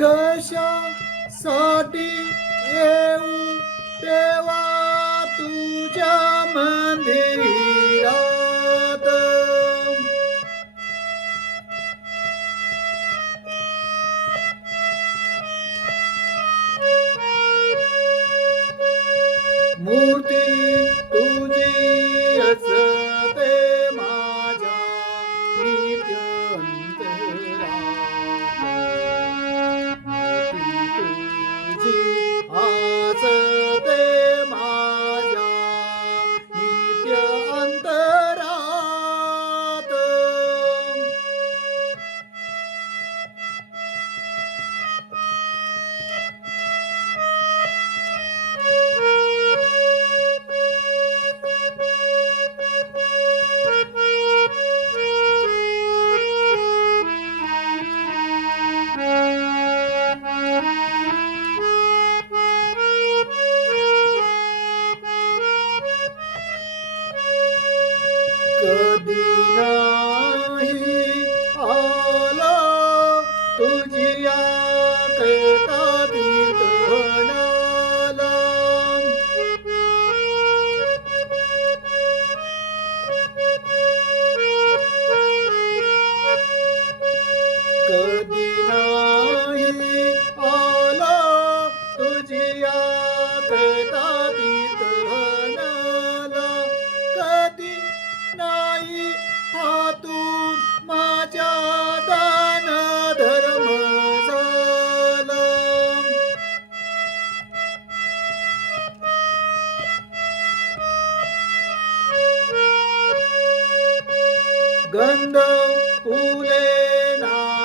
शा सातिवा तु जया मूर्ति good enough. हातून माझ्या दान धर्म झाला. गंध फुले ना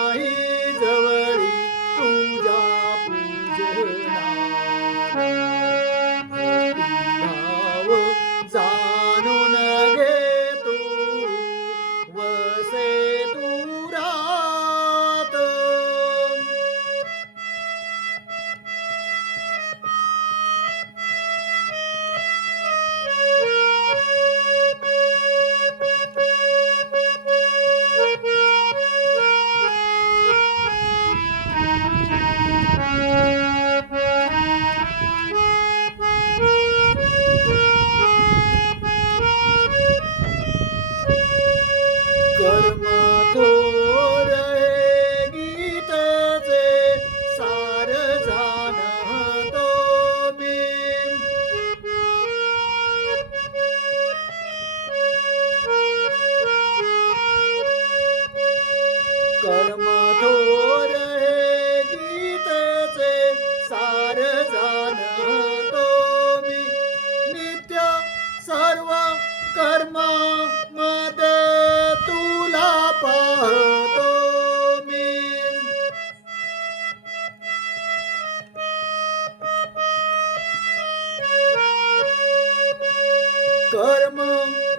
ধর্ম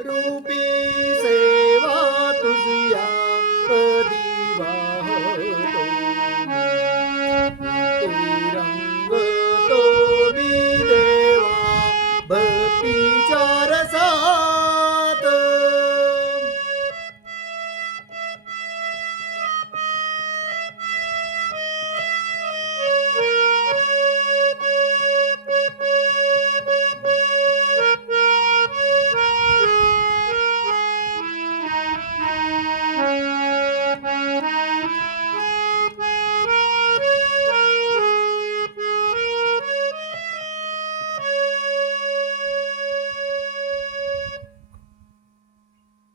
রূপী